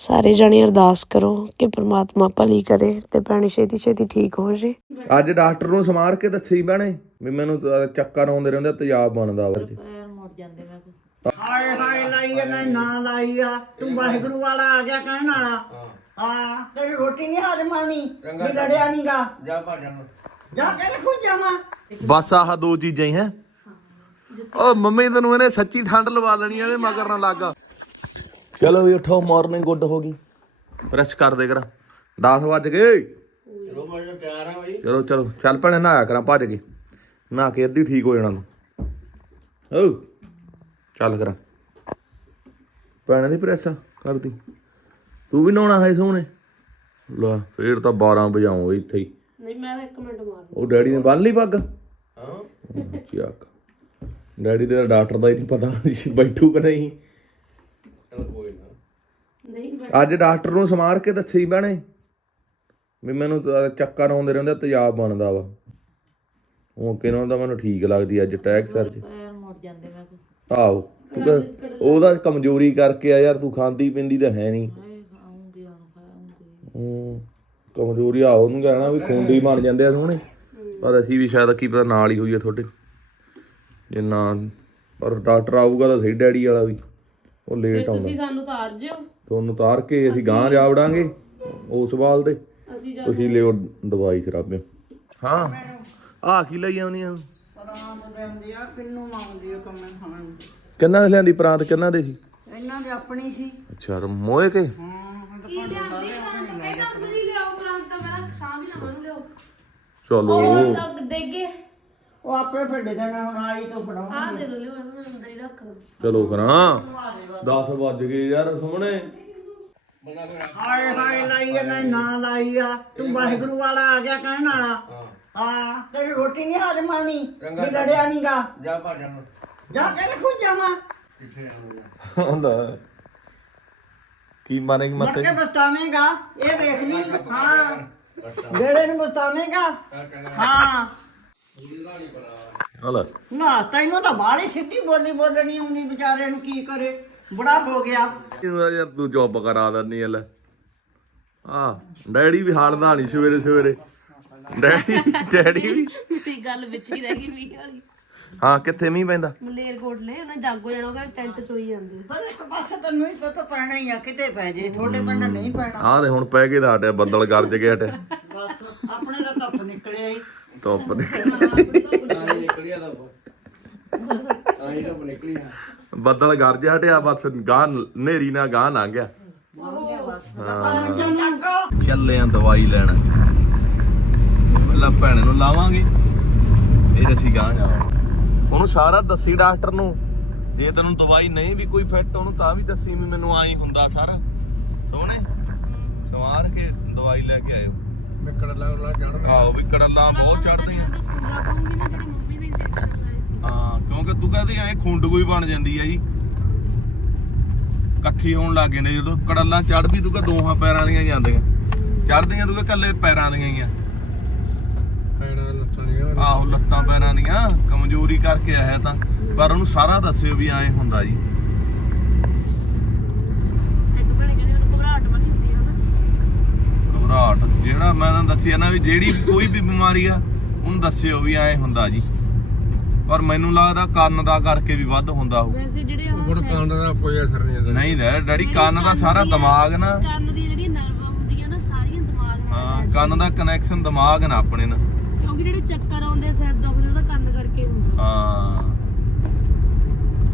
ਸਾਰੇ ਜਣੇ ਅਰਦਾਸ ਕਰੋ ਕਿ ਪ੍ਰਮਾਤਮਾ ਭਲੀ ਕਰੇ ਤੇ ਭੈਣ ਛੇਤੀ ਛੇਤੀ ਠੀਕ ਹੋ ਜੇ। ਅੱਜ ਡਾਕਟਰ ਨੂੰ ਸਮਾਰ ਕੇ ਦੱਸੀ ਬਣੇ ਵੀ ਮੈਨੂੰ ਤਾਂ ਚੱਕਰ ਆਉਂਦੇ ਰਹਿੰਦੇ ਤੇਜ਼ਾਬ ਬਣਦਾ ਵਾ ਜੀ ਹਾਏ ਹਾਏ ਲਾਈ ਆ ਮੈਂ ਨਾ ਲਾਈ ਆ। ਤੂੰ ਵਾਹਿਗੁਰੂ ਵਾਲਾ ਆ ਗਿਆ ਕਹਿਣ ਵਾਲਾ। ਹਾਂ। ਤੇਰੀ ਰੋਟੀ ਨਹੀਂ ਹਜਮ ਆਣੀ ਵੀ ਲੜਿਆ ਨਹੀਂਗਾ ਜਾ ਪਾ ਜਾ। ਜਾ ਕੇ ਖੁਦ ਜਾਵਾਂ। ਬਸ ਆਹ ਦੋ ਚੀਜ਼ਾਂ ਹੀ ਹੈ। ਓ ਮੰਮੀ ਤੈਨੂੰ ਇਹਨੇ ਸੱਚੀ ਠੰਡ ਲਵਾ ਲੈਣੀ ਇਹਦੇ ਮਗਰ ਨਾ ਲੱਗਾ। ਚਲੋ ਵੀ ਉਠੋ ਮਾਰਨਿੰਗ ਗੁੱਡ ਹੋ ਗਈ। ਪ੍ਰੈਸ ਕਰ ਦੇ ਕਰਾਂ। 10 ਵੱਜ ਗਏ। ਚਲੋ ਮੈਂ ਤਿਆਰ ਆ ਬਈ। ਚਲੋ ਚਲੋ। ਚੱਲ ਭੈਣੇ ਨਹਾਇਆ ਕਰਾਂ ਭੱਜ ਕੇ ਨਹਾ ਕੇ ਅੱਧੀ ਠੀਕ ਹੋ ਜਾਣਾ ਤੂੰ। ਓ ਚੱਲ ਕਰਾਂ। ਭੈਣੇ ਦੀ ਪ੍ਰੈਸ ਕਰਦੀ। ਤੂੰ ਵੀ ਨਹਾਉਣਾ ਹੈ ਸੋਹਣੇ। ਲੈ ਫੇਰ ਤਾਂ 12 ਵਜਾਉਂ ਇੱਥੇ ਹੀ। ਨਹੀਂ ਮੈਂ ਤਾਂ 1 ਮਿੰਟ ਮਾਰ ਉਹ ਡੈਡੀ ਨੇ ਬੰਨ ਲਈ ਪੱਗ? ਹਾਂ। ਚੱਕ। ਡੈਡੀ ਦੇ ਡਾਕਟਰ ਦਾ ਹੀ ਨਹੀਂ ਪਤਾ ਬੈਠੂ ਕਿ ਨਹੀਂ। ਨਹੀਂ ਅੱਜ ਡਾਕਟਰ ਨੂੰ ਸਮਾਰ ਕੇ ਦੱਸੀ ਬਣੇ ਵੀ ਮੈਨੂੰ ਤਾਂ ਚੱਕਰ ਆਉਂਦੇ ਰਹਿੰਦੇ ਤੇਜ਼ਾਬ ਬਣਦਾ ਵਾ। ਉਹ ਕਿਨੋਂ ਦਾ ਮੈਨੂੰ ਠੀਕ ਲੱਗਦੀ ਅੱਜ ਟੈਕ ਸਰ ਜੀ ਪੈਰ ਮੁੜ ਜਾਂਦੇ ਮੈਂ ਆਹੋ ਤੂੰ ਕਹਿ- ਉਹਦਾ ਕਮਜ਼ੋਰੀ ਕਰਕੇ ਆ ਯਾਰ ਤੂੰ ਖਾਂਦੀ ਪਿੰਦੀ ਤਾਂ ਹੈ ਨਹੀਂ। ਹਾਏ ਹੂੰ ਕਮਜ਼ੋਰੀ ਆ ਉਹਨੂੰ ਕਹਿਣਾ ਵੀ ਖੁੰਡੀ ਬਣ ਜਾਂਦੇ ਆ ਸੋਹਣੇ। ਪਰ ਅਸੀਂ ਵੀ ਸ਼ਾਇਦ ਕੀ ਪਤਾ ਨਾਲ ਹੀ ਹੋਈ ਆ ਤੁਹਾਡੇ। ਜੇ ਨਾ ਪਰ ਡਾਕਟਰ ਆਊਗਾ ਤਾਂ ਸਹੀ ਡੈਡੀ ਵਾਲਾ ਵੀ। ਉਹ ਲੇਟ ਆਉਂਦਾ ਤੁਸੀਂ ਸਾਨੂੰ ਤਾਰ ਜਿਓ ਤੁਹਾਨੂੰ ਉਤਾਰ ਕੇ ਅਸੀਂ ਗਾਂ ਜਾ ਵੜਾਂਗੇ ਉਸ ਵਾਲ ਅਸੀਂ ਜਾ ਤੁਸੀਂ ਲਿਓ ਦਵਾਈ ਸ਼ਰਾਬਿਓ ਹਾਂ। ਆ ਕੀ ਲਈ ਆਉਣੀ ਆ? ਰਾਮ ਦਿੰਦੀ ਆ ਕਿੰਨੂੰ ਮੰਗਦੀ ਆ ਕੰਮੇ ਖਾਣ? ਨੂੰ ਕਿੰਨਾ ਦੇ ਲਿਆਂਦੀ ਪ੍ਰਾਂਤ ਕਿੰਨਾ ਦੇ ਸੀ? ਇਹਨਾਂ ਦੇ ਆਪਣੀ ਸੀ। ਅੱਛਾ ਮੋਏ ਕੇ? ਹਾਂ ਕੀ ਲਿਆਂਦੀ ਕਹਿੰਦਾ ਤੁਸੀਂ ਲਿਆਓ ਪ੍ਰਾਂਤ ਤਾਂ ਮੇਰਾ ਸਾਂਭ ਨਾ ਮੈਨੂੰ ਲਿਆਓ ਚਲੋ ਡੱਗ ਦੇਗੇ ਉਹ ਆਪੇ ਫੱਡੇ ਦੇਣਾ ਹੁਣ ਆਈ ਤੋਂ ਆ। ਦੇ ਦੋ ਲਿਓ ਇਹਨਾਂ ਅੰਦਰ ਹੀ ਰੱਖ ਦੋ। ਚਲੋ ਕਰਾਂ 10 ਵੱਜ ਗਏ ਯਾਰ ਸੋਹਣੇ। ਹਾਏ ਹਾਏ ਲਾਈ ਆ ਮੈਂ ਨਾ ਲਾਈ ਆ। ਤੂੰ ਵਾਹਿਗੁਰੂ ਵਾਲਾ ਆ ਗਿਆ ਕਹਿਣ ਵਾਲਾ। ਹਾਂ। ਤੇਰੀ ਰੋਟੀ ਨਹੀਂ ਹਜਮ ਆਣੀ ਵੀ ਲੜਿਆ ਨਹੀਂਗਾ। ਜਾ ਪਾ ਜਾ। ਜਾ ਕੇ ਖੁਦ ਜਾਵਾਂ ਹੁੰਦਾ ਕੀ ਮਾਰੇਗੀ ਮਰ ਮੱਤੇ ਕੇ ਬਸਤਾਵੇਂਗਾ ਇਹ ਵੇਖ ਲਈ। ਹਾਂ। ਬੇੜੇ ਨੂੰ ਬਸਤਾਵੇਂਗਾ ਹਾਂ। ਹਲਾ ਨਾ ਤੈਨੂੰ ਤਾਂ ਬਾਹਲੀ ਸਿੱਧੀ ਬੋਲੀ ਬੋਲਣੀ ਹੁੰਦੀ ਵਿਚਾਰੇ ਨੂੰ ਕੀ ਕਰੇ? ਬੁੜਾ ਹੋ ਗਿਆ। ਯਾਰ ਤੂੰ ਜੋਬ ਕਰਾ ਦਿੰਨੀ ਐ ਲੈ। ਆ ਡੈਡੀ ਵੀ ਹਾਲਦਾ ਨਹੀਂ ਸਵੇਰੇ ਸਵੇਰੇ। ਡੈਡੀ ਡੈਡੀ ਵੀ। ਮੇਰੀ ਗੱਲ ਵਿੱਚ ਹੀ ਰਹਿ ਗਈ ਮੀਂਹ ਵਾਲੀ। ਹਾਂ ਕਿੱਥੇ ਮੀਂਹ ਪੈਂਦਾ? ਮਲੇਰਕੋਟ ਨੇ ਉਹਨਾਂ ਜਾਗੋ ਜਾਣਾ ਟੈਂਟ ਚੋਈ ਜਾਂਦੇ ਪਰ ਇੱਕ ਪਾਸੇ ਤੈਨੂੰ ਹੀ ਪਤਾ ਪੈਣਾ ਹੀ ਆ ਕਿਤੇ ਪੈ ਜੇ। ਤੁਹਾਡੇ ਬੰਦਾ ਨਹੀਂ ਪੈਣਾ। ਆਹ ਤੇ ਹੁਣ ਪੈ ਗਏ ਦਾ ਹਟਿਆ ਬੱਦਲ ਗਰਜ ਕੇ ਹਟਿਆ। ਬਸ ਆਪਣੇ ਦਾ ਧੁੱਪ ਨਿਕਲਿਆ ਹੀ। ਧੁੱਪ ਨੇ। ਬੱਦਲ ਗਰਜ ਹਟਿਆ ਬਸ ਗਾਂ ਨੇਰੀ ਨਾਲ ਗਾਂ ਲੰਘ ਗਿਆ। ਚੱਲੇ ਆਂ ਦਵਾਈ ਲੈਣ। ਪਹਿਲਾਂ ਭੈਣ ਨੂੰ ਲਾਵਾਂਗੇ ਫਿਰ ਅਸੀਂ ਗਾਂ ਜਾਵਾਂਗੇ। ਉਹਨੂੰ ਸਾਰਾ ਦੱਸੀ ਡਾਕਟਰ ਨੂੰ। ਜੇ ਤੈਨੂੰ ਦਵਾਈ ਨਹੀਂ ਵੀ ਕੋਈ ਫਿੱਟ ਉਹਨੂੰ ਤਾਂ ਵੀ ਦੱਸੀ ਵੀ ਮੈਨੂੰ ਆਈ ਹੁੰਦਾ ਸਾਰਾ। ਸੋਹਣੇ? ਸਵਾਰ ਕੇ ਦਵਾਈ ਲੈ ਕੇ ਆਇਓ। ਆਹੋ ਵੀ ਕੜਲਾਂ ਬਹੁਤ ਚੜਦੀਆਂ ਦੱਸੂਗਾ ਕਹੂੰਗੀ ਨਾ ਤੇਰੀ ਮੰਮੀ ਨੇ ਇੰਜੈਕਸ਼ਨ ਲਾਏ ਸੀ। ਹਾਂ ਕਿਉਂਕਿ ਤੂੰ ਕਹਦੇ ਐ ਖੁੰਡ ਕੋਈ ਬਣ ਜਾਂਦੀ ਆ ਜੀ। ਇਕੱਠੀ ਹੋਣ ਲੱਗ ਗਏ ਨੇ ਜਦੋਂ ਕੜਲਾਂ ਚੜ ਵੀ ਤੂੰ ਕਹ ਦੋਹਾਂ ਪੈਰਾਂ ਦੀਆਂ ਜਾਂਦੀਆਂ। ਚੜਦੀਆਂ ਤੂੰ ਕਹ ਇਕੱਲੇ ਪੈਰਾਂ ਦੀਆਂ ਹੀ ਆ। ਪੈਣਾ ਲੱਤਾਂ ਦੀਆਂ ਆਹੋ ਲੱਤਾਂ ਪੈਰਾਂ ਦੀਆਂ। ਕਮਜ਼ੋਰੀ ਕਰਕੇ ਆਇਆ ਤਾਂ। ਪਰ ਉਹਨੂੰ ਸਾਰਾ ਦੱਸਿਓ ਵੀ ਐਂ ਹੁੰਦਾ ਜੀ ਇੱਕ ਭੈਣੇ ਕਹਿੰਦੀ ਉਹਨੂੰ ਘਬਰਾਹਟ ਵਾਲੀ ਹੁੰਦੀ ਹੈ ਨਾ ਘਬਰਾਹਟ ਜਿਹੜਾ ਮੈਂ ਤੁਹਾਨੂੰ ਦੱਸਿਆ ਨਾ ਵੀ ਜਿਹੜੀ ਕੋਈ ਵੀ ਬਿਮਾਰੀ ਆ ਉਹਨੂੰ ਦੱਸਿਓ ਵੀ ਐਂ ਹੁੰਦਾ ਜੀ। ਪਰ ਮੈਨੂੰ ਲੱਗਦਾ ਕੰਨ ਦਾ ਕਰਕੇ ਵੀ ਵੱਧ ਹੁੰਦਾ ਉਹ। ਵੈਸੇ ਜਿਹੜੇ ਆਹ ਹੁਣ ਕੰਨ ਦਾ ਕੋਈ ਅਸਰ ਨਹੀਂ ਹੁੰਦਾ ਨਹੀਂ ਲੈ ਡੈਡੀ ਕੰਨ ਦਾ ਸਾਰਾ ਦਿਮਾਗ ਨਾ। ਕੰਨ ਦੀ ਜਿਹੜੀਆਂ ਨਰਵਾਂ ਹੁੰਦੀਆਂ ਨਾ ਸਾਰੀਆਂ ਦਿਮਾਗ ਨਾਲ ਹਾਂ ਕੰਨ ਦਾ ਕਨੈਕਸ਼ਨ ਦਿਮਾਗ ਨਾਲ ਆਪਣੇ ਨਾਲ। ਕਿਉਂਕਿ ਜਿਹੜੇ ਚੱਕਰ ਆਉਂਦੇ ਸਿਰ ਦੁਖਦੇ ਉਹਦਾ ਕੰਨ ਕਰਕੇ ਹੁੰਦਾ। ਹਾਂ।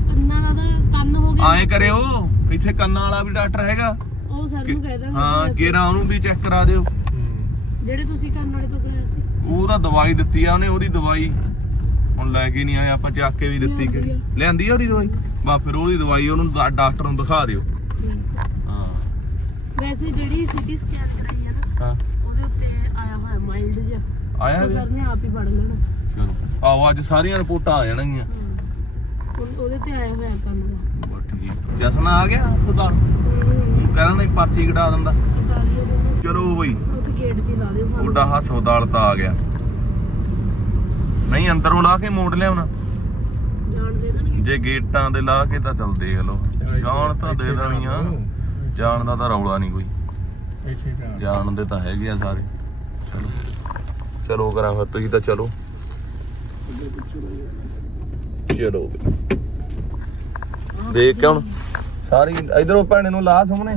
ਕੰਨਾਂ ਦਾ ਤਾਂ ਕੰਨ ਹੋ ਗਿਆ। ਐਂ ਕਰਿਓ ਇੱਥੇ ਕੰਨਾਂ ਵਾਲਾ ਵੀ ਡਾਕਟਰ ਹੈਗਾ। ਉਹ ਸਰ ਨੂੰ ਕਹਿ ਦਾਂਗੇ ਹਾਂ ਕੇਰਾ ਉਹਨੂੰ ਵੀ ਚੈੱਕ ਕਰਾ ਦਿਓ। ਜਿਹੜੇ ਤੁਸੀਂ ਕੰਨ ਵਾਲੇ ਤੋਂ ਕਰਾਇਆ ਸੀ? ਉਹਦਾ ਦਵਾਈ ਦਿੱਤੀ ਆ ਉਹਨੇ ਉਹਦੀ ਦਵਾਈ ਹੁਣ ਲੈ ਕੇ ਨਹੀਂ ਆਏ ਆਪਾਂ ਚੱਕ ਕੇ ਵੀ ਦਿੱਤੀ ਕਿ ਲਿਆਂਦੀ ਆ ਉਹਦੀ ਦਵਾਈ? ਬਾ ਫਿਰ ਉਹਦੀ ਦਵਾਈ ਉਹਨੂੰ ਡਾ- ਡਾਕਟਰ ਨੂੰ ਦਿਖਾ ਦਿਓ। ਹਾਂ। ਵੈਸੇ ਜਿਹੜੀ ਸਿਟੀ ਸਕੈਨ ਕਰਾਈ ਆ ਨਾ ਹਾਂ। ਉਹਦੇ ਉੱਤੇ ਆਇਆ ਹੋਇਆ ਮਾਈਲਡ ਜਿਹਾ। ਆਇਆ ਉਹ? ਸਰ ਨੇ ਆਪ ਹੀ ਪੜ ਲੈਣਾ ਚਲੋ। ਆਓ ਅੱਜ ਸਾਰੀਆਂ ਰਿਪੋਰਟਾਂ ਆ ਜਾਣਗੀਆਂ। ਉਹ- ਉਹਦੇ ਤੇ ਆਇਆ ਹੋਇਆ ਦਾ। ਬਸ ਠੀਕ। ਜਸਨ ਆ ਗਿਆ ਹਸਪਤਾਲ? ਉਹਨੂੰ ਕਹਿੰਦਾ ਨਹੀਂ ਪਰਚੀ ਕਢਾ ਦਿੰਦਾ। ਇਟਾਲੀਆ ਦੇ ਚਲੋ ਬਈ। ਗੇਟ 'ਚ ਹੀ ਲਾ ਦਿਓ ਸਾਨੂੰ। ਉਹਦਾ ਹਸਪਤਾਲ ਤਾਂ ਆ ਗਿਆ। ਨਹੀਂ ਅੰਦਰੋਂ ਲਾ ਕੇ ਮੋੜ ਲਿਆਉਣਾ। ਜਾਣ ਦੇ ਦੇਣਗੇ। ਜੇ ਗੇਟਾਂ ਦੇ ਲਾ ਕੇ ਤਾਂ ਚੱਲ ਦੇਖ ਲਓ। ਜਾਣ ਤਾਂ ਦੇ ਦੇਣੀਆਂ ਜਾਣ ਦਾ ਤਾਂ ਰੌਲਾ ਨਹੀਂ ਕੋਈ। ਇੱਥੇ ਜਾ ਜਾਣ ਦੇ ਤਾਂ ਹੈਗੇ ਆ ਸਾਰੇ। ਚਲੋ। ਚਲੋ ਕਰਾਂ ਫਿਰ ਤੁਸੀਂ ਤਾਂ ਚਲੋ। ਚਲੋ। ਦੇਖ ਕੇ ਹੁਣ ਸਾਰੀ ਇਧਰੋਂ ਭੈਣੇ ਨੂੰ ਲਾ ਸਾਹਮਣੇ।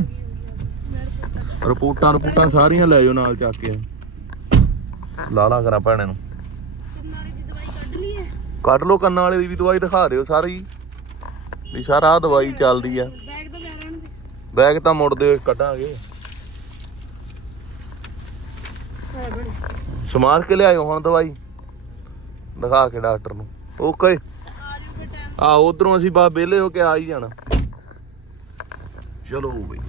ਰਿਪੋਰਟਾਂ ਰਿਪੋਰਟਾਂ ਸਾਰੀਆਂ ਲੈ ਜਾਓ ਨਾਲ ਚੱਕ ਕੇ। ਲਾ ਲਾ ਕਰਾਂ ਭੈਣੇ ਨੂੰ। ਕੱਢ ਲਓ ਕੰਨਾਂ ਵਾਲੇ ਦੀ ਵੀ ਦਵਾਈ ਦਿਖਾ ਦਿਓ ਸਾਰੀ। ਵੀ ਸਾਰਾ ਆਹ ਦਵਾਈ ਚੱਲਦੀ ਆ। ਬੈਗ ਤਾਂ ਮੁੜਦੇ ਹੋਏ ਕੱਢਾਂਗੇ। ਸਮਾਰ ਕੇ ਲਿਆਇਓ ਹੁਣ ਦਵਾਈ। ਦਿਖਾ ਕੇ ਡਾਕਟਰ ਨੂੰ। ਓਕੇ। ਆ, ਉਧਰੋਂ ਅਸੀਂ ਬਾ ਵਿਹਲੇ ਹੋ ਕੇ ਆ ਹੀ ਜਾਣਾ। ਚਲੋ ਬਈ।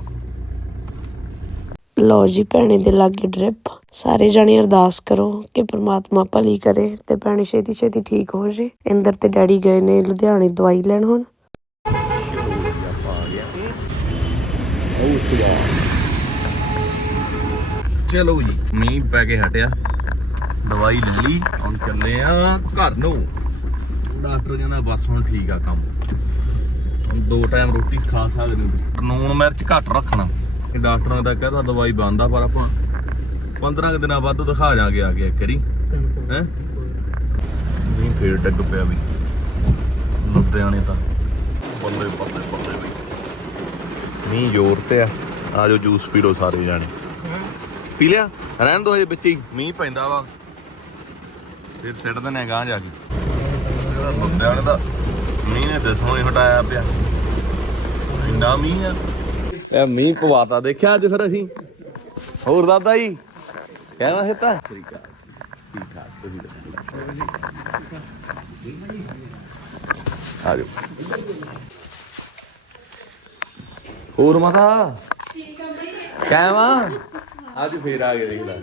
ਲਓ ਜੀ, ਭੈਣੇ ਦੇ ਲਾਗੇ ਡ੍ਰਿਪ। ਸਾਰੇ ਜਾਣੇ ਅਰਦਾਸ ਕਰੋ ਕਿ ਪ੍ਰਮਾਤਮਾ ਭਲੀ ਕਰੇ ਤੇ ਭੈਣੇ ਛੇਤੀ ਛੇਤੀ ਠੀਕ ਹੋ ਜੇ। ਇੰਦਰ ਤੇ ਡੈਡੀ ਗਏ ਨੇ ਲੁਧਿਆਣੇ ਦਵਾਈ ਲੈਣ ਹੁਣ। ਚਲੋ ਜੀ, ਮੀਂਹ ਪੈ ਕੇ ਹਟਿਆ। ਦਵਾਈ ਲੈ ਲਈ, ਹੁਣ ਚੱਲੇ ਆ ਘਰ ਨੂੰ। ਡਾਕਟਰ ਕਹਿੰਦਾ ਬਸ ਹੁਣ ਠੀਕ ਆ ਕੰਮ। ਹੁਣ ਦੋ ਟਾਈਮ ਰੋਟੀ ਖਾ ਸਕਦੇ ਹੋ। ਨੂਣ ਮਿਰਚ ਘੱਟ ਰੱਖਣਾ। ਡਾਕਟਰਾਂ ਨੇ ਤਾਂ ਕਹਿੰਦਾ ਦਵਾਈ ਬੰਦ ਆ ਪਰ ਆਪਾਂ 15 ਕੁ ਦਿਨਾਂ ਬਾਅਦ ਦਿਖਾ ਜਾਾਂਗੇ ਆ ਕੇ ਇੱਕ ਵਾਰੀ। ਹੈ? ਨਹੀਂ ਫੇਰ ਡੱਗ ਪਿਆ ਵੀ। ਲੁਧਿਆਣੇ ਤਾਂ ਬੱਲੇ ਬੱਲੇ ਬੱਲੇ ਵੀ। ਮੀਂਹ ਜ਼ੋਰ ਤੇ ਆ। ਆ ਜੋ ਜੂਸ ਪੀ ਲਓ ਸਾਰੇ ਜਾਣੇ। ਪੀ ਲਿਆ? ਰਹਿਣ ਦੋ ਇਹ ਵਿੱਚ ਹੀ। ਮੀਂਹ ਪੈਂਦਾ ਵਾ। ਫਿਰ ਸਿੱਟ ਦਿੰਨੇ ਗਾਂ ਜਾ ਕੇ। ਲੁਧਿਆਣੇ ਦਾ ਮੀਂਹ ਨੇ ਦਸੋਂ ਹੀ ਹਟਾਇਆ ਪਿਆ। ਇੰਨਾ ਮੀਂਹ ਆ? ਇਹ ਮੀਂਹ ਪਵਾਤਾ ਦੇਖਿਆ ਅੱਜ ਫਿਰ ਅਸੀਂ? ਹੋਰ ਦਾਦਾ ਜੀ? ਕਹਿਣਾ ਹਿੱਤਾ ਠੀਕ ਠਾਕ ਤੁਸੀਂ ਦੱਸੋ ਆ ਜਾਓ ਹੋਰ ਮਾਤਾ? ਕਹਿ ਵਾ ਅੱਜ ਫੇਰ ਆ ਗਏ ਦੇਖ ਲੈ।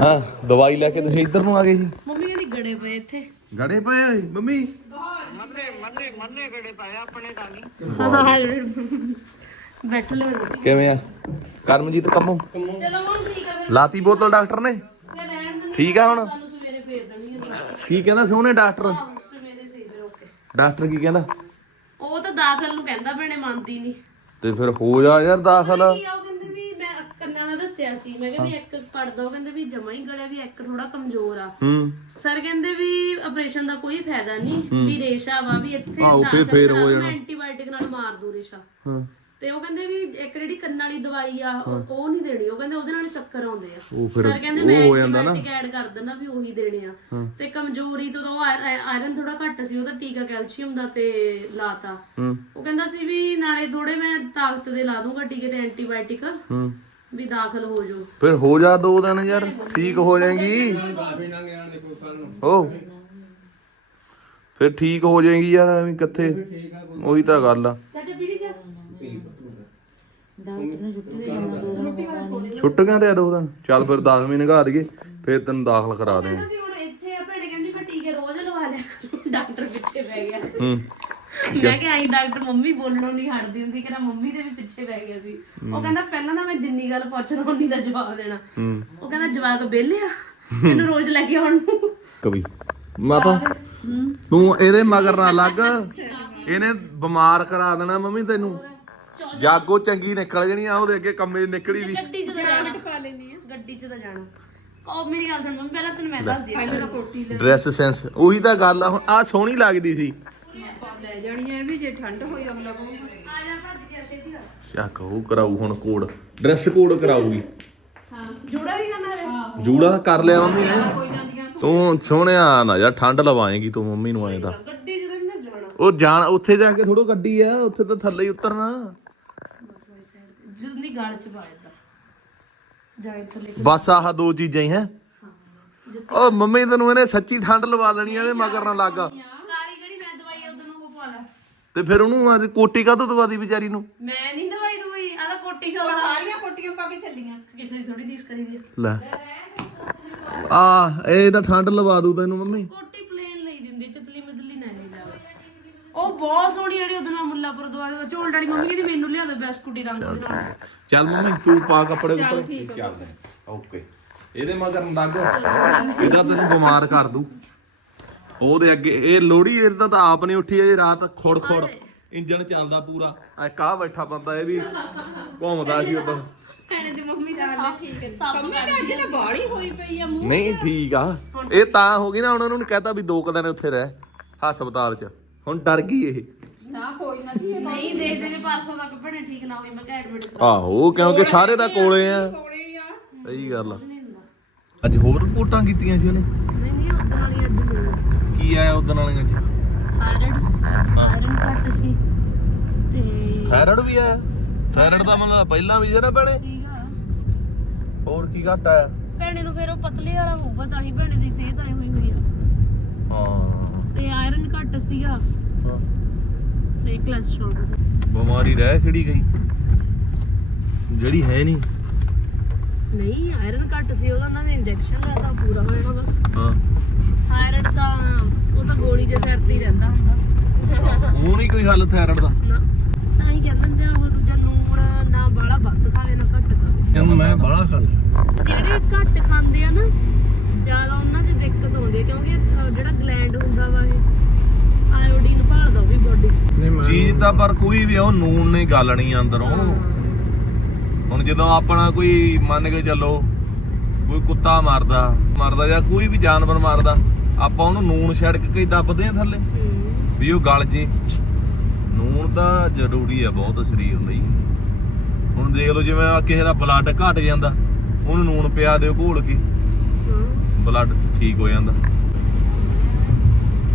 ਹਾਂ ਦਵਾਈ ਲੈ ਕੇ ਤੁਸੀਂ ਇੱਧਰ ਨੂੰ ਆ ਗਏ ਸੀ ਮੰਮੀ ਕਹਿੰਦੀ ਗੜੇ ਪਏ ਇੱਥੇ। ਗੜੇ ਪਏ ਬੈਠ ਲੈ ਕਿਵੇਂ ਆ? ਕਰਮਜੀਤ ਕੰਮੋਂ? ਚਲੋ ਹੁਣ ਠੀਕ ਆ ਲਾਤੀ ਬੋਤਲ ਡਾਕਟਰ ਨੇ? ਫਿਰ ਰਹਿਣ ਦੇ ਠੀਕ ਆ ਹੁਣ? ਤੁਹਾਨੂੰ ਸਵੇਰੇ ਫੇਰ ਦਣੀ ਕੀ ਕਹਿੰਦਾ ਸੋਹਣੇ ਡਾਕਟਰ? ਸਵੇਰੇ ਓਕੇ ਡਾਕਟਰ ਕੀ ਕਹਿੰਦਾ? ਉਹ ਤਾਂ ਦਾਖਲ ਨੂੰ ਕਹਿੰਦਾ ਭੈਣੇ ਮੰਨਦੀ ਨਹੀਂ। ਤੇ ਫਿਰ ਹੋ ਜਾ ਯਾਰ ਦਾਖਲ। ਕੀ ਆ ਉਹ ਕਹਿੰਦੇ ਵੀ ਮੈਂ ਕੰਨਾਂ ਦਾ ਦੱਸਿਆ ਸੀ। ਮੈਂ ਕਿਹਾ ਵੀ ਇੱਕ ਪੜਦਾ ਉਹ ਕਹਿੰਦੇ ਵੀ ਜਮਾ ਹੀ ਗਲਿਆ ਵੀ ਇੱਕ ਥੋੜਾ ਕਮਜ਼ੋਰ ਆ। ਹੂੰ। ਸਰ ਕਹਿੰਦੇ ਵੀ ਆਪਰੇਸ਼ਨ ਦਾ ਕੋਈ ਫਾਇਦਾ ਨਹੀਂ ਵੀ ਰੇਸ਼ਾ ਵਾ ਵੀ ਇੱਥੇ ਆਹੋ, ਫਿਰ- ਫਿਰ ਹੋ ਜਾਣਾ। ਐਂਟੀਬਾਇਓਟਿਕ ਨਾਲ ਮਾਰ ਦੂ ਰੇਸ਼ਾ। ਹਾਂ। ਤੇ ਉਹ ਕਹਿੰਦੇ ਵੀ ਇੱਕ ਜਿਹੜੀ ਕੰਨ ਵਾਲੀ ਦਵਾਈ ਆ ਉਹ ਉਹ ਨਹੀਂ ਦੇਣੀ। ਉਹ ਕਹਿੰਦੇ ਉਹਦੇ ਨਾਲ ਚੱਕਰ ਆਉਂਦੇ ਆ। ਉਹ ਫਿਰ ਸਰ ਕਹਿੰਦੇ ਮੈਂ ਹੋ ਜਾਂਦਾ ਨਾ। ਐਂਟੀਬਾਇਓਟਿਕ ਐਡ ਕਰ ਦਿੰਦਾ ਵੀ ਉਹੀ ਦੇਣੇ ਆ। ਤੇ ਕਮਜ਼ੋਰੀ ਤੋਂ ਉਹ ਆਇਰਨ ਥੋੜਾ ਘੱਟ ਸੀ ਉਹਦਾ ਟੀਕਾ ਕੈਲਸ਼ੀਅਮ ਦਾ ਤੇ ਲਾਤਾ। ਹੂੰ। ਉਹ ਕਹਿੰਦਾ ਸੀ ਵੀ ਨਾਲੇ ਥੋੜੇ ਮੈਂ ਤਾਕਤ ਦੇ ਲਾ ਦੂੰਗਾ ਟੀਕੇ ਤੇ ਐਂਟੀਬਾਇਓਟਿਕ ਹੂੰ। ਵੀ ਦਾਖਲ ਹੋ ਜਾਓ। ਫਿਰ ਹੋ ਜਾ ਦੋ ਦਿਨ ਯਾਰ ਠੀਕ ਹੋ ਜਾਏਗੀ। ਹੋ ਫਿਰ ਠੀਕ ਹੋ ਜਾਏਗੀ ਯਾਰ ਐਵੇਂ ਕਿੱਥੇ? ਉਹੀ ਤਾਂ ਗੱਲ ਆ। ਚਾਚਾ ਪੀੜੀ ਜਾ ਛੁੱਟੀਆਂ ਤੇ ਆ ਦੋ ਦਿਨ। ਚੱਲ ਫਿਰ 10 ਮਹੀਨੇ ਘਾ ਦਈਏ ਫਿਰ ਤੈਨੂੰ ਦਾਖਲ ਕਰਾ ਦੇ ਅਸੀਂ ਹੁਣ ਇੱਥੇ ਆ ਭੈਣੇ ਕਹਿੰਦੀ ਮੈਂ ਟੀਕੇ ਰੋਜ਼ ਲਵਾ ਲਿਆ ਡਾਕਟਰ ਪਿੱਛੇ ਪੈ ਗਿਆ। ਹੂੰ। ਮੈਂ ਕਿਹਾ ਆਈ ਡਾਕਟਰ ਮੰਮੀ ਬੋਲਣੋਂ ਨਹੀਂ ਹਟਦੀ ਹੁੰਦੀ ਕਿ ਮੰਮੀ ਦੇ ਵੀ ਪਿੱਛੇ ਪੈ ਗਿਆ ਸੀ। ਉਹ ਕਹਿੰਦਾ ਪਹਿਲਾਂ ਤਾਂ ਮੈਂ ਜਿੰਨੀ ਗੱਲ ਪੁੱਛਦਾ ਉਨੀ ਦਾ ਜਵਾਬ ਦੇਣਾ। ਉਹ ਕਹਿੰਦਾ ਜਵਾਕ ਵਿਹਲੇ ਆ ਤੈਨੂੰ ਰੋਜ਼ ਲੈ ਕੇ ਆਉਣ ਨੂੰ। ਕਵੀ ਮਾਤਾ ਤੂੰ ਇਹਦੇ ਮਗਰ ਨਾ ਲੱਗ। ਇਹਨੇ ਬਿਮਾਰ ਕਰਾ ਦੇਣਾ ਮੰਮੀ ਤੈਨੂੰ। ਜਾਗੋ ਚੰਗੀ ਨਿਕਲ ਜਣੀ ਆ ਉਹਦੇ ਅੱਗੇ ਕੰਮੇ ਨਿਕਲੀ ਵੀ। ਗੱਡੀ 'ਚ ਤਾਂ ਜਾਣਾ ਖਾ ਲੈਣੀ ਆ। ਗੱਡੀ 'ਚ ਤਾਂ ਜਾਣਾ। ਉਹ ਮੇਰੀ ਗੱਲ ਸੁਣ ਮੰਮੀ ਪਹਿਲਾਂ ਤੈਨੂੰ ਮੈਂ ਦੱਸ ਦਿਆਂ ਕੋਟੀ ਡਰੈਸ ਸੈਂਸ ਉਹੀ ਤਾਂ ਗੱਲ ਆ ਹੁਣ ਆ ਸੋਹਣੀ ਲੱਗਦੀ ਸੀ। ਲੈ ਜਾਣੀ ਐ ਵੀ ਜੇ ਠੰਡ ਹੋਈ ਅਗਲਾ ਕਹੂਗਾ। ਆ ਜਾ ਭੱਜ ਗਿਆ ਛੇਤੀ ਕਰ ਚੱਕ ਉਹ ਕਰਾਊ ਹੁਣ ਕੋਡ। Dress code ਕਰਾਊਗੀ। ਹਾਂ ਜੋੜਾ ਵੀ ਕਰਨਾ ਹੈ। ਜੂੜਾ ਕਰ ਲਿਆ ਮੰਮੀ ਨੇ। ਤੂੰ ਸੋਹਣਿਆ ਨਾ ਯਾਰ ਠੰਡ ਲਵਾਏਗੀ ਤੂੰ ਮੰਮੀ ਨੂੰ ਆਏ ਤਾਂ। ਗੱਡੀ ਜਾਣਾ। ਉਹ ਜਾਣ ਉੱਥੇ ਜਾ ਕੇ ਥੋੜੋ ਗੱਡੀ ਆ ਉੱਥੇ ਤਾਂ ਥੱਲੇ ਹੀ ਉਤਰਨਾ। ਜੁੰਦੀ ਗਾਲ 'ਚ ਪਾ ਦਿੱਤਾ। ਜਾ ਇੱਥੇ ਲੈ ਬਸ ਆਹ ਦੋ ਚੀਜ਼ਾਂ ਹੀ ਹੈ। ਉਹ ਮੰਮੀ ਤੈਨੂੰ ਇਹਨੇ ਸੱਚੀ ਠੰਡ ਲਵਾ ਲੈਣੀ ਆ ਇਹਦੇ ਮਗਰ ਨਾ ਲੱਗ ਕਾਲੀ ਜਿਹੜੀ ਮੈਂ ਦਵਾਈ ਆ ਉਦੋਂ ਨੂੰ ਉਹ ਪਾ ਲੈ ਤੇ ਫਿਰ ਉਹਨੂੰ ਅੱਜ ਕੋਟੀ ਕਾਹਤੋਂ ਦਵਾਦੀ ਵਿਚਾਰੀ ਨੂੰ? ਮੈਂ ਨਹੀਂ ਦਵਾਈ ਦਵਾਈ ਆ ਤਾਂ ਕੋਟੀ ਸ਼ੋ ਸਾਰੀਆਂ ਕੋਟੀਆਂ ਪਾ ਕੇ ਚੱਲੀਆਂ। ਕਿਸੇ ਦੀ ਥੋੜੀ ਦੀਸ ਕਰੀ ਦੀ ਆ। ਲੈ। ਆ ਇਹ ਤਾਂ ਠੰਡ ਲਵਾ ਦੂ ਤੈਨੂੰ ਮੰਮੀ। ਕੋਟੀ ਪਲੇਨ ਲਈ ਦਿੰਦੀ ਚਤਲੀ ਮਦਲੀ ਨਾ ਲਈ ਜਾਵੇ। ਉਹ ਬਹੁਤ ਸੋਹਣੀ ਜਿਹੜੀ ਉਹਦੇ ਨਾਲ ਮੁੱਲਾਪੁਰ ਦਵਾ ਝੋਲ ਡਾਲੀ ਮੰਮੀ ਕਹਿੰਦੀ ਮੈਨੂੰ ਲਿਆ ਦੇ ਬੈਸਟ ਕੁੜੀ ਰੰਗ ਉਹਦੇ ਨਾਲ। ਚੱਲ ਮੰਮੀ ਤੂੰ ਪਾ ਕੱਪੜੇ ਕੁਪੜੇ ਚੱਲਦੇ। ਓਕੇ। ਇਹਦੇ ਮਗਰ ਨਾ ਲੱਗ ਇਹਦਾ ਤੈਨੂੰ ਬਿਮਾਰ ਕਰ ਦੂ ਉਹਦੇ ਅੱਗੇ ਇਹ ਲੋੜੀ ਇਹਦਾ ਤਾਂ ਆਪ ਨਹੀਂ ਉੱਠੀ ਅਜੇ ਰਾਤ ਖੋੜ ਖੋੜ। ਇੰਜਨ ਚੱਲਦਾ ਪੂਰਾ। ਐ ਕਾਹ ਬੈਠਾ ਬੰਦਾ ਇਹ ਵੀ ਘੁੰਮਦਾ ਸੀ ਉਦੋਂ ਭੈਣੇ ਦੀ ਮੰਮੀ ਦਾ ਠੀਕ ਹੈ ਸਭ ਕਰਦੀ ਹੈ। ਬਾੜੀ ਹੋਈ ਪਈ ਆ ਮੂੰਹ ਨਹੀਂ ਠੀਕ ਆ। ਇਹ ਤਾਂ ਹੋ ਗਈ ਨਾ ਉਹਨਾਂ ਨੂੰ ਕਹਤਾ ਵੀ ਦੋ ਕੁ ਦਿਨ ਉੱਥੇ ਰਹਿ ਹਸਪਤਾਲ 'ਚ। ਹੁਣ ਡਰ ਗਈ ਇਹ। ਨਾ ਕੋਈ ਨਾ ਜੀ ਇਹ ਨਹੀਂ ਦੇਖਦੇ ਨੇ ਪਾਸੋਂ ਤੱਕ ਭੈਣੇ ਠੀਕ ਨਾ ਹੋਈ ਮੈਂ ਕਿਹਾ ਐਡਮਿਟ ਆਹੋ ਕਿਉਂਕਿ ਸਾਰੇ ਦਾ ਕੋਲੇ ਆ। ਕੋਲੇ ਆ। ਸਹੀ ਗੱਲ ਆ। ਅੱਜ ਹੋਰ ਰਿਪੋਰਟਾਂ ਕੀਤੀਆਂ ਸੀ ਉਹਨੇ ਨਹੀਂ ਨਹੀਂ ਉਦੋਂ ਵਾਲੀ ਅੱਜ ਮਿਲਣਾ ਕੀ ਆਇਆ ਉਦੋਂ ਵਾਲੀਆਂ 'ਚ? ਆਇਰਨ ਆਇਰਨ ਘੱਟ ਸੀ। ਤੇ ਥਾਇਰਾਇਡ ਵੀ ਆਇਆ? ਥਾਇਰਾਇਡ ਦਾ ਮਤਲਬ ਪਹਿਲਾਂ ਵੀ ਜਿਹੜਾ ਭੈਣੇ? ਸੀਗਾ। ਹੋਰ ਕੀ ਘਟ ਆਇਆ? ਭੈਣੇ ਨੂੰ ਫਿਰ ਉਹ ਪਤਲੇ ਵਾਲਾ ਹੋਊਗਾ ਤਾਂ ਹੀ ਭੈਣੇ ਦੀ ਸਿਹਤ ਆਈ ਹੋਈ ਹੋਈ ਆ। ਹਾਂ। ਤੇ ਆਇਰਨ ਘੱਟ ਸੀਗਾ। ਹਾਂ। ਤੇ ਕੋਲੇਸਟ੍ਰੋਲ ਬਿਮਾਰੀ ਰਹਿ ਖੜੀ ਗਈ। ਜਿਹੜੀ ਹੈ ਨਹੀਂ। ਨਹੀਂ ਆਇਰਨ ਘੱਟ ਸੀ ਉਹਦਾ ਉਹਨਾਂ ਨੇ ਇੰਜੈਕਸ਼ਨ ਲਾਤਾ ਪੂਰਾ ਹੋ ਜਾਣਾ ਬਸ। ਹਾਂ। ਆਇਰਨ ਤਾਂ ਉਹ ਤਾਂ ਗੋਲੀ ਦੇ ਸਿਰ ਤੇ ਹੀ ਰਹਿੰਦਾ ਹੁੰਦਾ। ਉਹ ਨਹੀਂ ਕੋਈ ਹੱਲ ਥਾਇਰਾਇਡ ਦਾ। ਨਾ ਤਾਂ ਹੀ ਕਹਿੰਦੇ ਹੁੰਦੇ ਆ ਉਹ ਦੂਜਾ ਨੂਣ ਨਾ ਬਾਹਲਾ ਵੱਧ ਖਾਵੇ ਨਾ ਘੱਟ ਖਾਵੇ। ਹੁਣ ਮੈਂ ਬਾਹਲਾ ਖਾਂਦਾ। ਜਿਹੜੇ ਘੱਟ ਖਾਂਦੇ ਆ ਨਾ ਜ਼ਿਆਦਾ ਉਹਨਾਂ 'ਚ ਦਿੱਕਤ ਆਉਂਦੀ ਹੈ ਕਿਉਂਕਿ ਅਹ, ਜਿਹੜਾ ਗਲੈਂਡ ਹੁੰਦਾ ਵਾ ਇਹ ਆਇਓਡੀਨ ਭਾਲਦਾ ਉਹ ਵੀ ਬੋਡੀ 'ਚ। ਚੀਜ਼ ਤਾਂ ਪਰ ਕੋਈ ਵੀ ਆ, ਉਹ ਨੂਨ ਨੇ ਗਾਲਣੀ ਆ ਅੰਦਰੋਂ ਹੁਣ ਜਦੋਂ ਆਪਣਾ ਕੋਈ ਮੰਨ ਕੇ ਚੱਲੋ ਕੋਈ ਕੁੱਤਾ ਮਾਰਦਾ ਮਾਰਦਾ ਜਾਂ ਕੋਈ ਵੀ ਜਾਨਵਰ ਮਾਰਦਾ ਆਪਾਂ ਉਹਨੂੰ ਨੂਨ ਛਿੜਕ ਕੇ ਦੱਬਦੇ ਆ ਥੱਲੇ। ਵੀ ਉਹ ਗਲ ਜੇ। ਨੂਨ ਤਾਂ ਜ਼ਰੂਰੀ ਆ ਬਹੁਤ ਸਰੀਰ ਲਈ। ਹੁਣ ਦੇਖ ਲਓ ਜਿਵੇਂ ਕਿਸੇ ਦਾ ਬਲੱਡ ਘਟ ਜਾਂਦਾ ਉਹਨੂੰ ਨੂਨ ਪਿਆ ਦਿਓ ਘੋਲ ਕੇ। ਬਲੱਡ ਠੀਕ ਹੋ ਜਾਂਦਾ।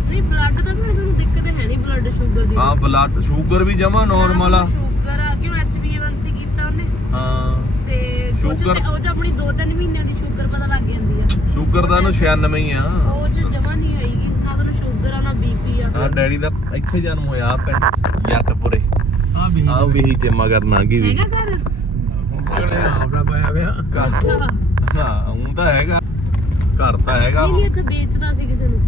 ਨਹੀਂ ਬਲੱਡ ਦਾ ਫਿਰ ਤੁਹਾਨੂੰ ਦਿੱਕਤ ਹੈ ਨਹੀਂ ਬਲੱਡ ਸ਼ੂਗਰ ਦੀ। ਹਾਂ ਬਲੱਡ ਸ਼ੂਗਰ ਵੀ ਜਮਾ ਨਾਰਮਲ ਆ। ਸ਼ੂਗਰ ਆ ਕਿਉਂ HbA1c ਕੀਤਾ ਉਹਨੇ? ਹਾਂ। ਤੇ ਸ਼ੂਗਰ- ਉਹ ਚ ਆਪਣੀ 2-3 ਮਹੀਨਿਆਂ ਦੀ ਸ਼ੂਗਰ ਪਤਾ ਲੱਗ ਜਾਂਦੀ ਆ। ਸ਼ੂਗਰ ਦਾ ਇਹਨੂੰ 96 ਹੀ ਆ ਉਹ ਚ ਜਮਾ ਨਹੀਂ ਹੋਏਗੀ ਨਾ ਤੁਹਾਨੂੰ ਸ਼ੂਗਰ ਆ ਨਾ ਆ ਡੈਡੀ ਦਾ ਇੱਥੇ ਜਨਮ ਹੋਇਆ ਆ ਪਿੰਡ ਜੱਟਪੁਰੇ। ਆ ਵੀ ਆ ਵੀ ਚ ਮਗਰ ਨਾਂਗੀ ਵੀ। ਹੈਗਾ ਘਰ? ਅਗਲੇ ਆਪਦਾ ਪਾਇਆ ਵਿਆ ਅੱਛਾ। ਹਾਂ ਉਹ ਤਾਂ ਹੈਗਾ। ਘਰ ਤਾਂ ਹੈਗਾ ਨਹੀਂ ਨਹੀਂ ਅੱਛਾ ਵੇਚਦਾ ਸੀ ਕਿਸੇ ਨੂੰ?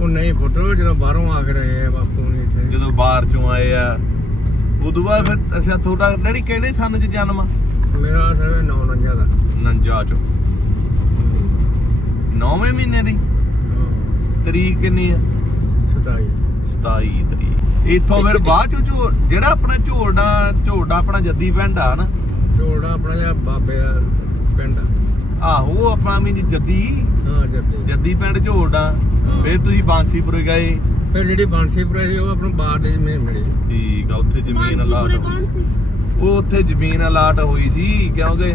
ਉਹ ਨਹੀਂ ਪੁੱਤਰ ਜਦੋਂ ਬਾਹਰੋਂ ਆ ਕੇ ਰਹੇ ਆ ਬਾਪੂ ਨੇ ਇੱਥੇ। ਜਦੋਂ ਬਾਹਰ ਚੋਂ ਆਏ ਆ। ਉਦੋਂ ਬਾਅਦ ਫਿਰ ਅੱਛਾ ਤੁਹਾਡਾ ਡੈਡੀ ਕਿਹੜੇ ਸੰਨ ਚ ਜਨਮ ਆ? ਮੇਰਾ ਸਰ ਨੌ ਨੰਜਾ ਦਾ। 49 ਚ। 9ਵੇਂ ਮਹੀਨੇ ਦੀ? ਤਰੀਕ ਕਿੰਨੀ ਆ? 27 27 ਤਰੀਕ। ਇੱਥੋਂ ਫਿਰ ਬਾਅਦ ਚੋਂ ਜਿਹੜਾ ਆਪਣਾ ਝੋਲਡਾ ਝੋਲਡਾ ਆਪਣਾ ਜੱਦੀ ਪਿੰਡ ਆ ਨਾ। ਝੋੜਾ ਆਪਣਾ ਜਿਹਾ ਬਾਬੇ ਦਾ ਪਿੰਡ ਆਹੋ ਉਹ ਆਪਣਾ ਵੀ ਜੱਦੀ। ਹਾਂ ਜੱਦੀ। ਜੱਦੀ ਪਿੰਡ ਝੋਲਡਾ। ਫਿਰ ਤੁਸੀਂ ਬਾਂਸੀਪੁਰੇ ਗਏ। ਫਿਰ ਜਿਹੜੀ ਬਾਂਸੀਪੁਰੇ ਸੀ ਉਹ ਆਪਣੇ ਬਾਹਰ ਦੇ ਜ਼ਮੀਨ ਮਿਲੀ। ਠੀਕ ਆ ਉੱਥੇ ਜ਼ਮੀਨ ਅਲਾਟ ਉਹ ਉੱਥੇ ਜ਼ਮੀਨ ਅਲਾਟ ਹੋਈ ਸੀ ਕਿਉਂਕਿ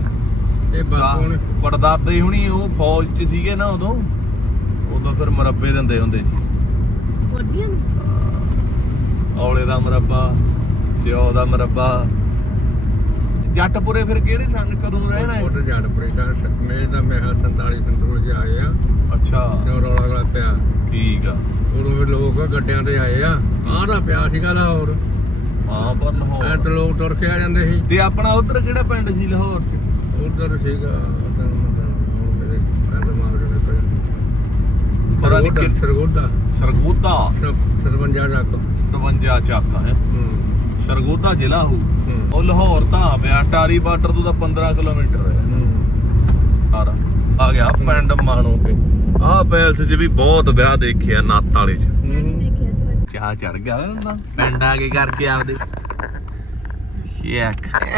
ਇਹ ਬਾਪੂ ਨੇ ਪੜਦਾਦੇ ਹੁਣੀ ਉਹ ਫੌਜ 'ਚ ਸੀਗੇ ਨਾ ਉਦੋਂ। ਉਦੋਂ ਫਿਰ ਮਰੱਬੇ ਦਿੰਦੇ ਹੁੰਦੇ ਸੀ। ਫੌਜੀਆਂ ਨੇ? ਔਲੇ ਦਾ ਮਰੱਬਾ ਸਿਓ ਦਾ ਮਰੱਬਾ। ਜੱਟਪੁਰੇ ਫਿਰ ਕਿਹੜੇ ਸੰਨ ਕਦੋਂ ਰਹਿਣਾ ਹੈ? ਉੱਧਰ ਜੜਪੁਰੇ ਦਾ ਮੇਰੇ ਦਾ ਮੇਰਾ 47 ਸੰਤਰੋਲ ਜੀ ਆਏ ਆ। ਅੱਛਾ। ਜੋ ਰੌਲਾ ਗਲਾ ਪਿਆ? ਠੀਕ ਆ। ਉਦੋਂ ਵੀ ਲੋਕ ਗੱਡਿਆਂ ਤੇ ਆਏ ਆ। ਆਹ ਦਾ ਪਿਆ ਸੀਗਾ ਲਾਹੌਰ। ਹਾਂ ਪਰ ਐ ਲਾਹੌਰ ਤਾਂ ਲੋਕ ਤੁਰ ਕੇ ਆ ਜਾਂਦੇ ਸੀ। ਤੇ ਆਪਣਾ ਉਧਰ ਕਿਹੜਾ ਪਿੰਡ ਸੀ ਲਾਹੌਰ 'ਚ? ਉਧਰ ਸੀਗਾ ਤੈਨੂੰ ਮੈਂ ਦੱਸਦਾ, ਹੁਣ ਮੇਰੇ ਕੰਨ ਮਾਰ ਕੇ ਨਿਕਲ ਪਤਾ ਨਹੀਂ ਕਿ ਸਰਗੋਦਾ ਸਰਗੋਦਾ ਸਰਵੰਜਾ ਚੱਕ। 57 ਚੱਕ ਹੈ। ਸਰਗੋਦਾ ਜ਼ਿਲ੍ਹਾ ਹੋ। ਉਹ ਲਾਹੌਰ ਤਾਂ ਪਿਆ। ਟਾਰੀ ਬਾਰਡਰ ਤੋਂ ਤਾਂ 15 ਕਿਲੋਮੀਟਰ ਹੈ। ਸਾਰਾ। ਆ ਗਿਆ ਪਿੰਡ ਮਾਣੋ ਕੇ। ਆਹ ਪੈਲਸ 'ਚ ਵੀ ਬਹੁਤ ਵਿਆਹ ਦੇਖਿਆ ਨੱਤ ਵਾਲੇ 'ਚ। ਨਹੀਂ ਦੇਖਿਆ ਚਲ ਚਾਹ ਚੜ ਗਿਆ ਉਹਦਾ। ਪਿੰਡ ਆ ਕੇ ਕਰਕੇ ਆਪਦੇ। ਇਹ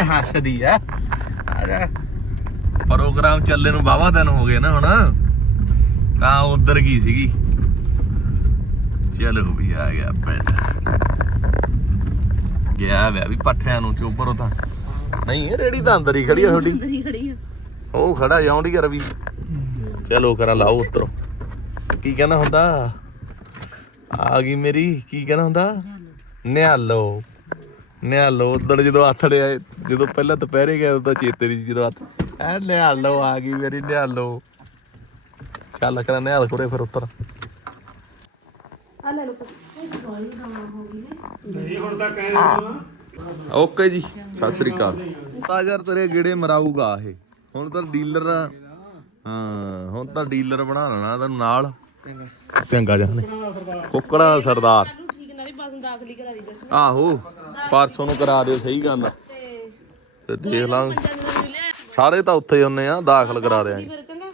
ਹੱਸਦੀ ਆ ਅਰੇ ਪ੍ਰੋਗਰਾਮ ਚੱਲੇ ਨੂੰ ਬਾਵਾ ਦਿਨ ਹੋ ਗਏ ਨਾ ਹੁਣ। ਤਾਂ ਉਧਰ ਗਈ ਸੀਗੀ। ਚਲੋ ਵੀ ਆ ਗਿਆ ਪਿੰਡ। ਗਿਆ ਵੇ ਵੀ ਪੱਠਿਆਂ ਨੂੰ ਚੋਬਰੋ ਤਾਂ। ਨਹੀਂ ਇਹ ਰੇੜੀ ਤਾਂ ਅੰਦਰ ਹੀ ਖੜੀ ਆ ਤੁਹਾਡੀ। ਅੰਦਰ ਹੀ ਖੜੀ ਆ। ਉਹ ਖੜਾ ਜਾਉਂਦੀ ਆ ਰਵੀ। ਚਲੋ ਕਰਾਂ ਲਾਓ ਉਤਰੋ। ਕੀ ਕਹਿਣਾ ਹੁੰਦਾ? ਆ ਗਈ ਮੇਰੀ ਕੀ ਕਹਿਣਾ ਹੁੰਦਾ? ਨਿਹਾਲੋ। ਨਿਹਾਲੋ ਉਦੋਂ ਜਦੋਂ ਆਥੜਿਆ ਜਦੋਂ ਪਹਿਲਾਂ ਦੁਪਹਿਰੇ ਗਿਆ ਉਦੋਂ ਚੇਤੇ ਨਹੀਂ ਜਦੋਂ ਐ ਨਿਹਾਲੋ ਆ ਗਈ ਮੇਰੀ ਨਿਹਾਲੋ। ਚੱਲ ਕਰਾਂ ਨਿਹਾਲ ਕੋਰੇ ਫਿਰ ਉੱਤਰ। ਆ ਲੈ ਲੋ ਓਕੇ ਜੀ ਸਤਿ ਸ੍ਰੀ ਅਕਾਲ। ਤਾਂ ਯਾਰ ਤੇਰੇ ਗੇੜੇ ਮਰਾਊਗਾ ਇਹ। ਹੁਣ ਤਾਂ ਡੀਲਰ ਹਾਂ ਹੁਣ ਤਾਂ ਡੀਲਰ ਬਣਾ ਲੈਣਾ ਤੈਨੂੰ ਨਾਲ। ਚੰਗਾ ਜਾਨੇ ਕੁੱਕੜਾ ਦਾ ਸਰਦਾਰ। ਠੀਕ ਨਾਲੇ ਬਸ ਦਾਖਲੀ ਕਰਾ ਦੀ ਦੱਸ ਆਹੋ ਪਰਸੋਂ ਨੂੰ ਕਰਾ ਦਿਓ ਸਹੀ ਗੱਲ ਆ। ਤੇ ਦੇਖ ਲਿਆ ਸਾਰੇ ਤਾਂ ਉੱਥੇ ਹੀ ਹੁੰਨੇ ਆ ਦਾਖਲ ਕਰਾ ਦਿਆਂਗੇ।